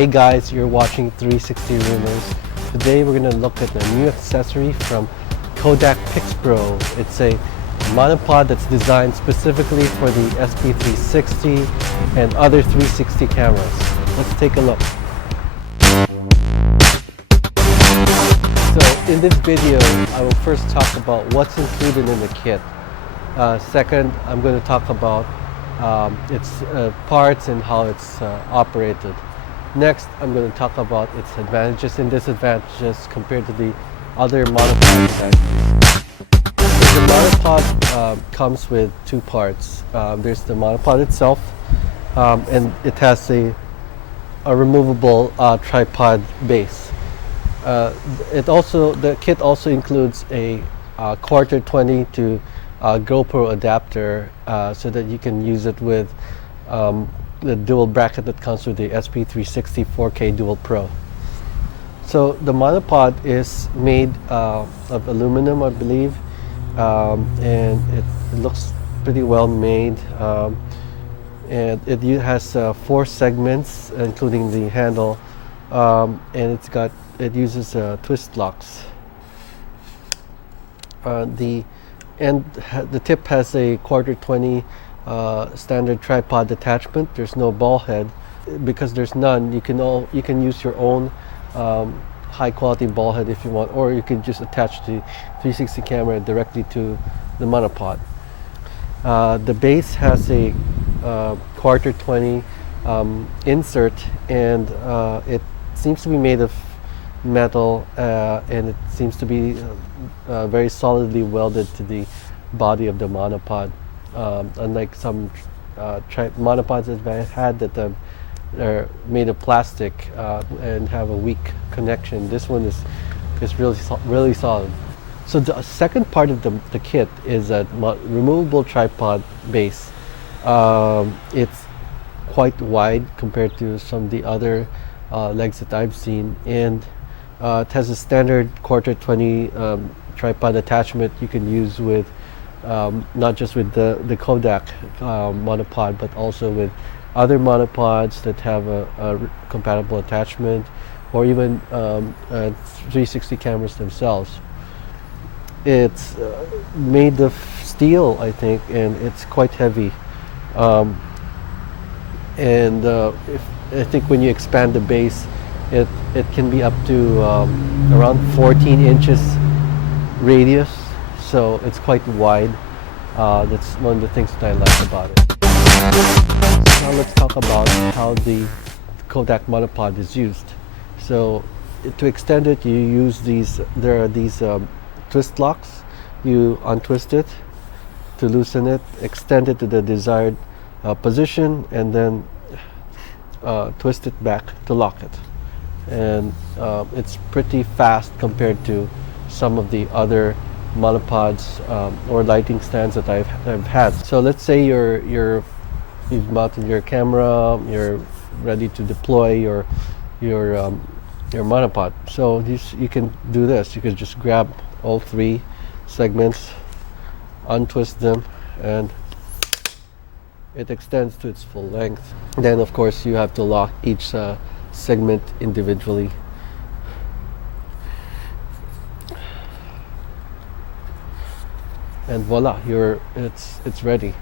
Hey guys, you're watching 360 Rumors. Today we're going to look at a new accessory from Kodak PIXPRO. It's a monopod that's designed specifically for the SP360 and other 360 cameras. Let's take a look. So in this video, I will first talk about what's included in the kit. Second, I'm going to talk about its parts and how it's operated. Next, I'm going to talk about its advantages and disadvantages compared to the other monopods. The monopod comes with two parts. There's the monopod itself, and it has a removable tripod base. The kit also includes a quarter 20 to GoPro adapter, so that you can use it with the dual bracket that comes with the SP360 4K Dual Pro. So the monopod is made of aluminum, I believe, and it looks pretty well made. And it has 4 segments, including the handle, and it uses twist locks. The tip has a quarter 20 standard tripod attachment. There's no ball head. Because there's none, you can use your own high quality ball head if you want, or you can just attach the 360 camera directly to the monopod. The base has a quarter 20 insert, and it seems to be made of metal, and it seems to be very solidly welded to the body of the monopod. Unlike some monopods that I've had that are made of plastic and have a weak connection, this one is really solid. So the second part of the kit is a removable tripod base. It's quite wide compared to some of the other legs that I've seen, and it has a standard quarter 20 tripod attachment you can use with not just with the Kodak monopod, but also with other monopods that have a compatible attachment, or even 360 cameras themselves. It's made of steel, I think, and it's quite heavy. I think when you expand the base, it can be up to around 14 inches radius. So it's quite wide. That's one of the things that I like about it. So now let's talk about how the Kodak monopod is used. So to extend it, you use these. There are these twist locks. You untwist it to loosen it, extend it to the desired position, and then twist it back to lock it. And it's pretty fast compared to some of the other monopods or lighting stands that I've had. So let's say you've mounted your camera, you're ready to deploy your monopod. So you can do this. You can just grab all 3 segments, untwist them, and it extends to its full length. Then of course you have to lock each segment individually. And voila, it's ready.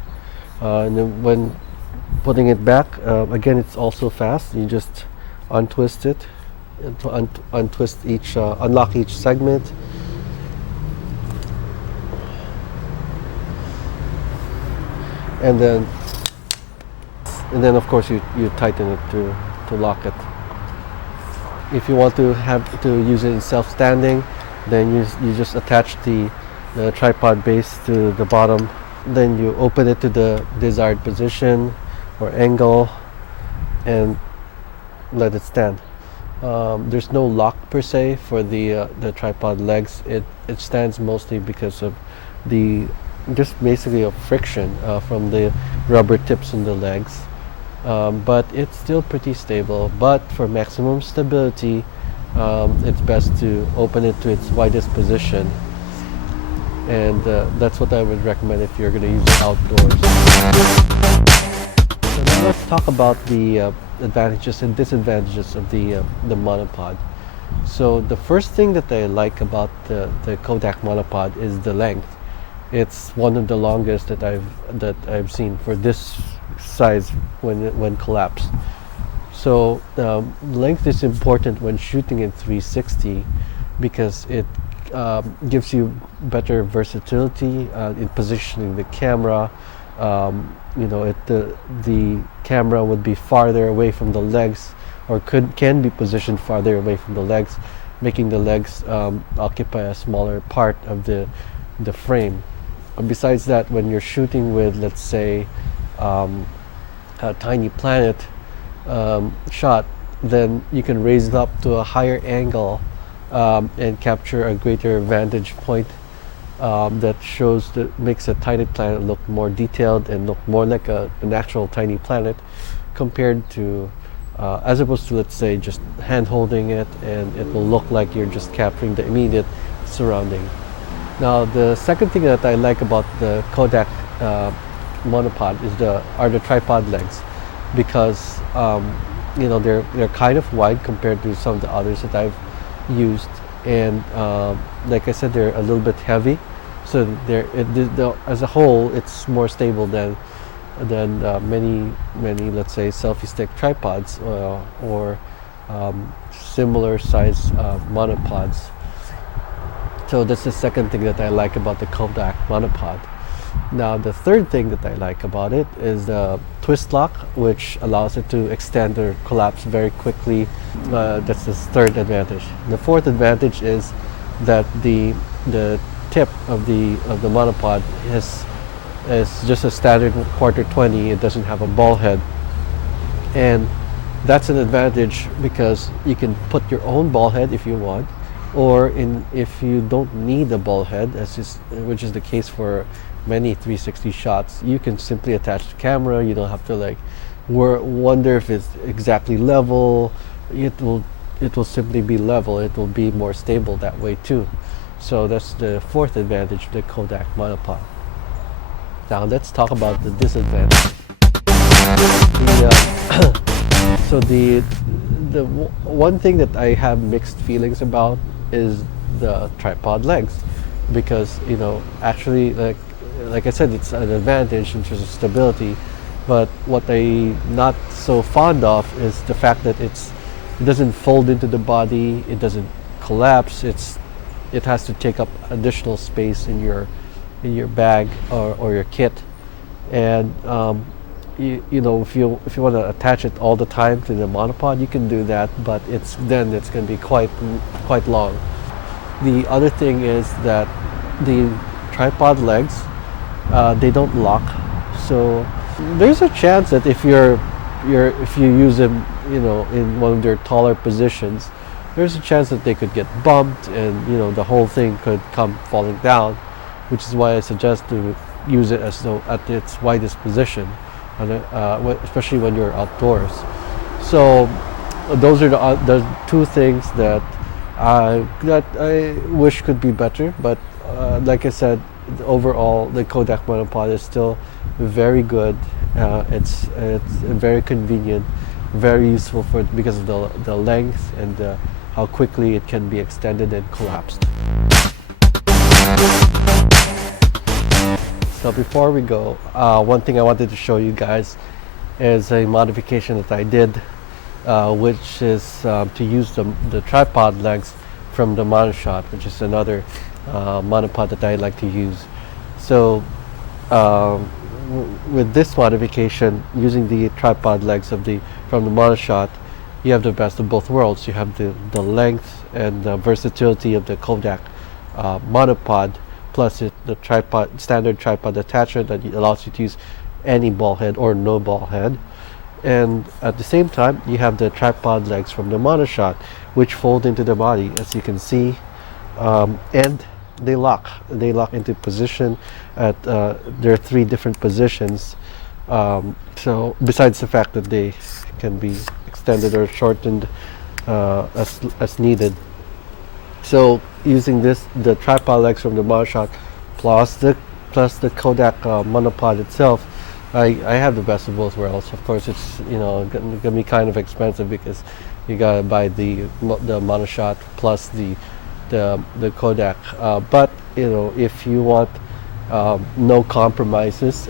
And then when putting it back, again, it's also fast. You just untwist it, and to unlock each segment. And then of course you tighten it to lock it. If you want to use it in self-standing, then you just attach the tripod base to the bottom. Then you open it to the desired position or angle and let it stand. There's no lock per se for the tripod legs. It stands mostly because of just basically of friction from the rubber tips in the legs. But it's still pretty stable. But for maximum stability, it's best to open it to its widest position. And that's what I would recommend if you're going to use it outdoors. So now let's talk about the advantages and disadvantages of the monopod. So the first thing that I like about the Kodak monopod is the length. It's one of the longest that I've seen for this size when collapsed. So length is important when shooting in 360 because it gives you better versatility in positioning the camera. The camera would be farther away from the legs, or can be positioned farther away from the legs, making the legs occupy a smaller part of the frame. And besides that, when you're shooting with, let's say, a tiny planet shot, then you can raise it up to a higher angle and capture a greater vantage point that makes a tiny planet look more detailed and look more like an actual tiny planet, compared to as opposed to, let's say, just hand holding it, and it will look like you're just capturing the immediate surrounding. Now, the second thing that I like about the Kodak monopod are the tripod legs, because they're kind of wide compared to some of the others that I've used, and like I said, they're a little bit heavy, so as a whole it's more stable than many, let's say, selfie stick tripods or similar size monopods. So that's the second thing that I like about the Kodak monopod. Now, the third thing that I like about it is the twist lock, which allows it to extend or collapse very quickly. That's the third advantage. The fourth advantage is that the tip of the monopod is just a standard quarter 20. It doesn't have a ball head, and that's an advantage because you can put your own ball head if you want, or if you don't need a ball head, which is the case for many 360 shots, you can simply attach the camera. You don't have to wonder if it's exactly level. It will simply be level. It will be more stable that way too. So that's the fourth advantage of the Kodak monopod. Now let's talk about the disadvantage. So the one thing that I have mixed feelings about is the tripod legs, because actually, like I said, it's an advantage in terms of stability, but what I'm not so fond of is the fact that it doesn't fold into the body, it doesn't collapse. It has to take up additional space in your bag or your kit, and if you want to attach it all the time to the monopod, you can do that, but it's going to be quite long. The other thing is that the tripod legs, they don't lock, so there's a chance that if you use them in one of their taller positions, there's a chance that they could get bumped, and the whole thing could come falling down, which is why I suggest to use it at its widest position, especially when you're outdoors. So those are the two things that I wish could be better, but like I said, overall the Kodak monopod is still very good. It's very convenient, very useful because of the length and how quickly it can be extended and collapsed. So before we go, one thing I wanted to show you guys is a modification that I did, which is to use the tripod legs from the Monoshot, which is another monopod that I like to use. So with this modification, using the tripod legs from the Monoshot, you have the best of both worlds. You have the length and the versatility of the Kodak monopod, plus the standard tripod attachment that allows you to use any ball head or no ball head. And at the same time, you have the tripod legs from the Monoshot, which fold into the body, as you can see, and they lock into position at there are 3 different positions. So besides the fact that they can be extended or shortened as needed. So using the tripod legs from the Monoshot plus the Kodak monopod itself, I have the best of both worlds. Of course, it's gonna be kind of expensive because you gotta buy the monoshot plus the Kodak. But if you want no compromises,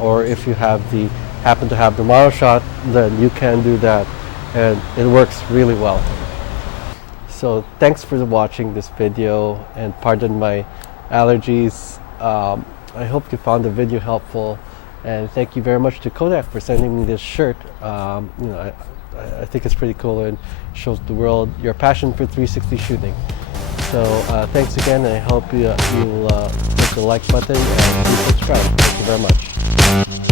or if you happen to have the monoshot, then you can do that, and it works really well. So thanks for watching this video, and pardon my allergies. I hope you found the video helpful, and thank you very much to Kodak for sending me this shirt. I think it's pretty cool and shows the world your passion for 360 shooting. So thanks again, and I hope you'll hit the like button and please subscribe. Thank you very much.